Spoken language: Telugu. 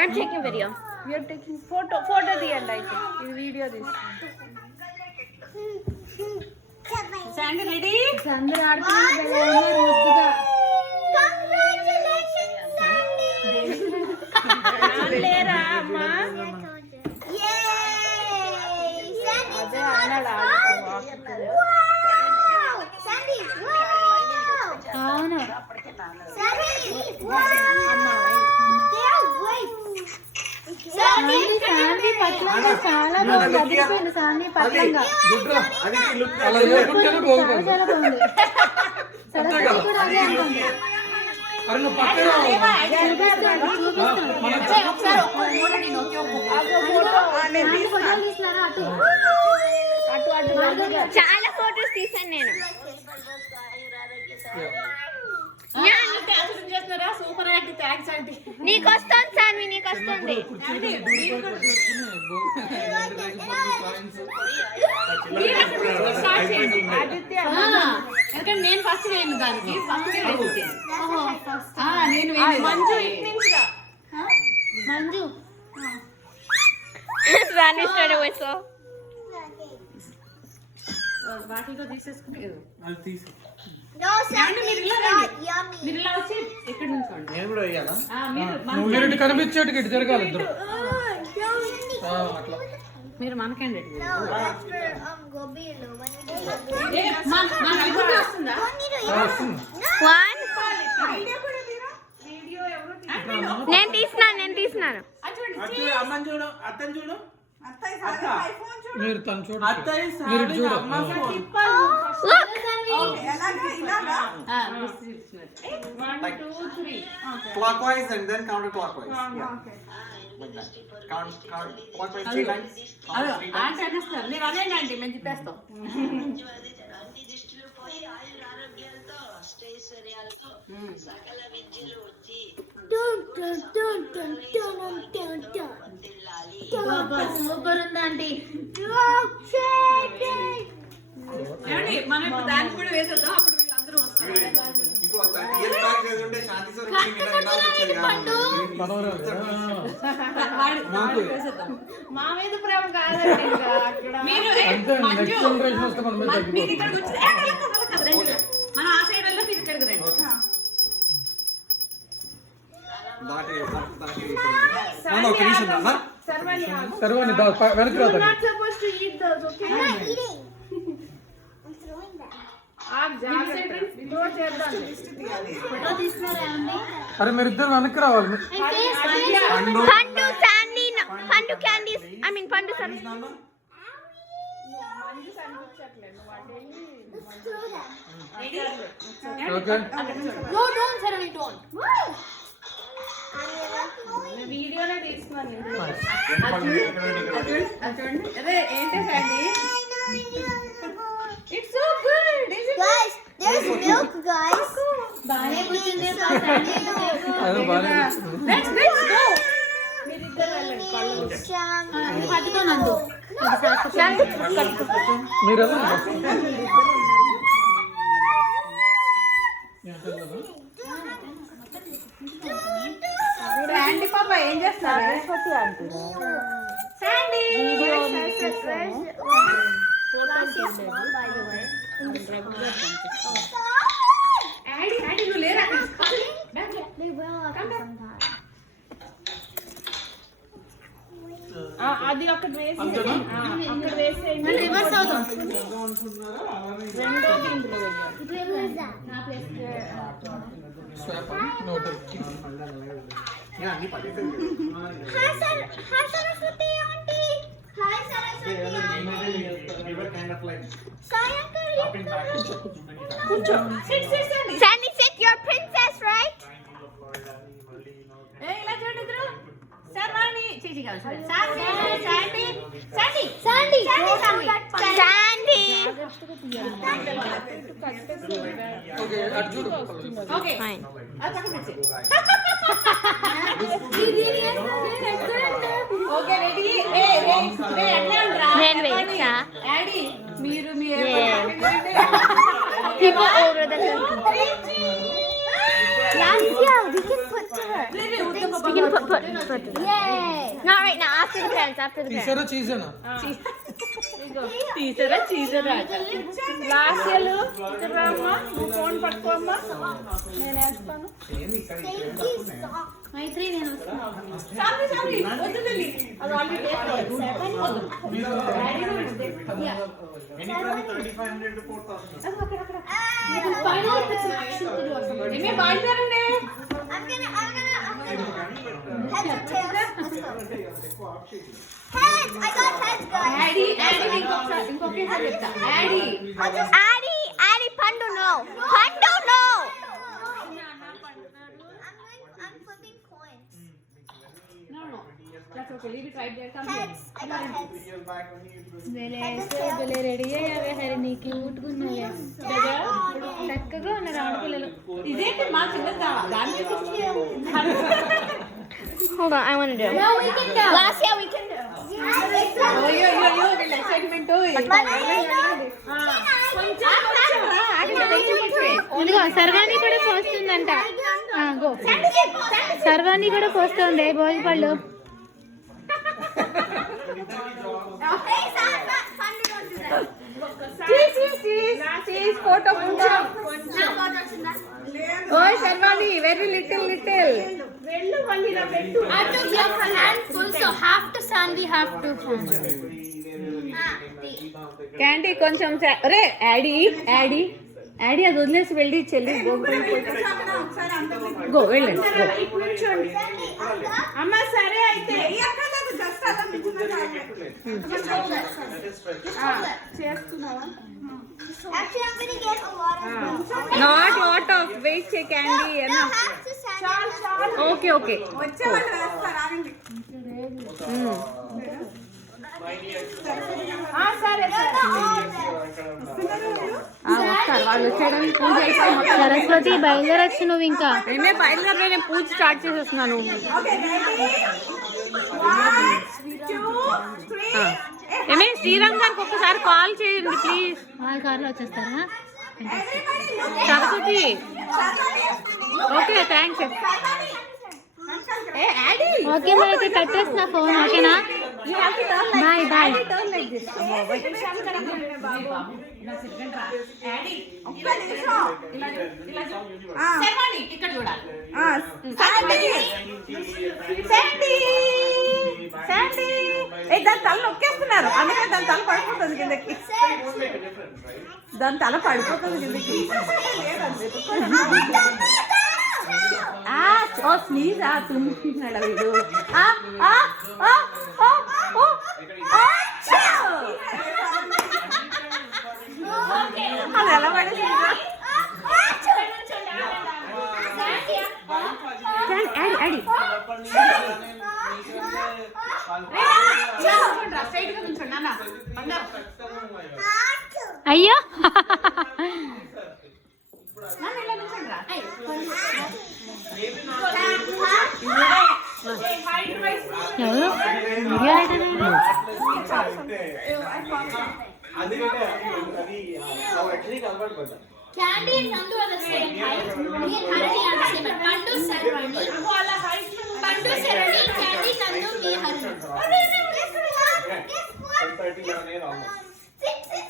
I'm taking video. We are taking photo తీయండి అయితే ఇది వీడియో తీస్తాం. శాండీ రెడీ అందరూ ఆడుతున్నారు ముద్దుగా. లేరా అమ్మా అదే అన్నాడు అవును శాండీ పట్లంగా చాలా బాగుంది. అదిరిపోయింది శాండీ పట్లంగా చాలా బాగుంది. సరస్వతి కూడా అదే అంటుంది. చాలా ఫోటోస్ తీసాను నేను. Super aunty thanks aunty. నీకు వస్తుంది సాన్వి, నీకు వస్తుంది. ఎందుకంటే నేను ఫస్ట్ వేయను దానికి నేను మంజు రాని స్టార్ట్ అవ్వచ్చు. వాటితో తీసేసుకుని కనిపించేటి ఇటు జరగాలి ఇద్దరు. మీరు మనకండి నేను తీసినాను. మీరు తను చూడు, మీరు చూడు. Clockwise and then counterclockwise. Yeah. Like that. Count clockwise 3 times. మీరు అదేనండి మేము చెప్పేస్తాం. సూపర్ ఉందండి. మనం ఇప్పుడు దాన్ని కూడా వేసేద్దాం. అప్పుడు వీళ్ళందరూ వస్తారు. మా మీద ప్రేమ కాదండి. మన ఆ సైడ్ వల్ల మీరు ఇక్కడికి రండి. సర్వాణి వెనక్కి రాదు. అరే మీరిద్దరు వెనక్కి రావాలి. పండు శాండీ, పండు క్యాండీస్, ఐ మీన్ పండు sir. Okay No, don't, Sarani, don't. వీడియోనే తీసుకున్నాను. అదే ఏంటి Sandy? It's so good. Guys, there's milk, guys. బానే కూర్చుంది శాండీ. అదే బానే. Let's go. మీరిద్దరు వెళ్ళండి. కళ్ళు పట్టుకో నందు. మీరు శాండీ పాప ఏం చేస్తారు? సరస్వతి ఆంటీ. శాండీ అది ఒకటి వేసి అక్కడ వేసేయండి. రివర్స్ అవుతాం. రెండోది ఇందులో వేయాలి. Hi, Saraswati aunty. Hi, Saraswati aunty. We were kind of like Sai uncle. Sandy, sit, you're a princess, right? ఇలా చూడండి ఇద్దరు. శర్వాణి చీచి కాదు Sandy Sandy Sandy Sandy. Sandy. Okay అటు చూడు. Okay Fine. అది పక్కన పెట్టు. Okay ready. ఎట్లా ఉండరా? నేను వేయచ్చా? డాడీ మీరు మీ People older than him. Yeah, we can put to her. ఉత్తమ You can put. Yay! Not right now. After the parents. After the parents. తీసారా చీజనా తీసారా చీజరా లాస్యలు ఇక్కడ రామ్మా నువ్వు ఫోన్ పట్టుకోమ్మా నేను వేస్తాను Maitri, నేను సారీ వద్దు తల్లి అది already Anybody 3,500 to 4,000. finally put some action to do or something. ఏమే బయలుదేరండి I'm gonna heads or tails. Let's go. Heads! I got heads, guys. యాడీ ఇంకొక హ్యాండ్ ఇస్తా యాడీ I'll just Addy, Pandu, no. Pandu, no. I'm flipping coins. No that's okay leave it right there come Heads. I got heads. Years back when you used to ready అయ్యావే హరి నీ క్యూట్గా ఉన్నావే చక్కగా ఉన్నారు ఆడపిల్లలు. ఇదేంటి మా చిన్నదా దానికి Hold on, I want to do. No, we can do. Last year we can do. అయ్యో వీళ్ళ ఎక్సైట్మెంట్ ఇదిగో సర్వాణి కూడా పోస్తుందంట. గో సర్వాణి కూడా పోస్తుంది భోజపళ్ళు. Okay, Sam, fun to go do that. Photo Now, what else is that? ఓయ్ శర్వాణి వెరీ లిటిల్ వెళ్ళు మళ్ళీ ఇలా పెట్టు I have to give her hand full, so half to Sandy, half to Sandy. Candy కొంచెం అరే యాడీ అది వదిలేసి వెళ్ళి చెల్లి గో వెళ్ళండి అమ్మ సరే అయితే చేస్తున్నావా Actually, I'm gonna get a lot of money. Not what of wait చే candy No, half to Sandy. Okay వచ్చేవాళ్ళు వేస్తారు ఆగండి సరే వస్తారు వాళ్ళు వచ్చేయడానికి పూజ అయిపోయి మొత్తం సరస్వతి బయలుదేరచ్చు నువ్వు ఇంకా. నేనే బయలుదేరి నేను పూజ స్టార్ట్ చేసేస్తున్నాను ఏమే శ్రీరామ్ గారికి ఒక్కసారి కాల్ చేయండి ప్లీజ్ వాళ్ళ కార్లో వచ్చేస్తారా? సరస్వతి ఓకే థ్యాంక్స్ ఏ యాడీ ఓకే మరి అయితే పెట్టేస్తున్నా ఫోన్. ఓకేనా? Bye bye. ఇక్కడ చూడాలి దాని తల నొక్కేస్తున్నారు అందుకే దాని తల పడిపోతుంది కిందకి దాని తల పడిపోతుంది కిందకి ఓ స్నీజ్ తుమ్ముతున్నాడు వీడు అది ఎలా పడేసింది యాడీ అయ్యో ఎవరు video Candy and Nandu are the same height. Me and Harini are the same height. Pandu, Sarvani. Pandu, Sarvani, Candy, Nandu, me, Harini. Guess what? 10:30 11 almost. 6 is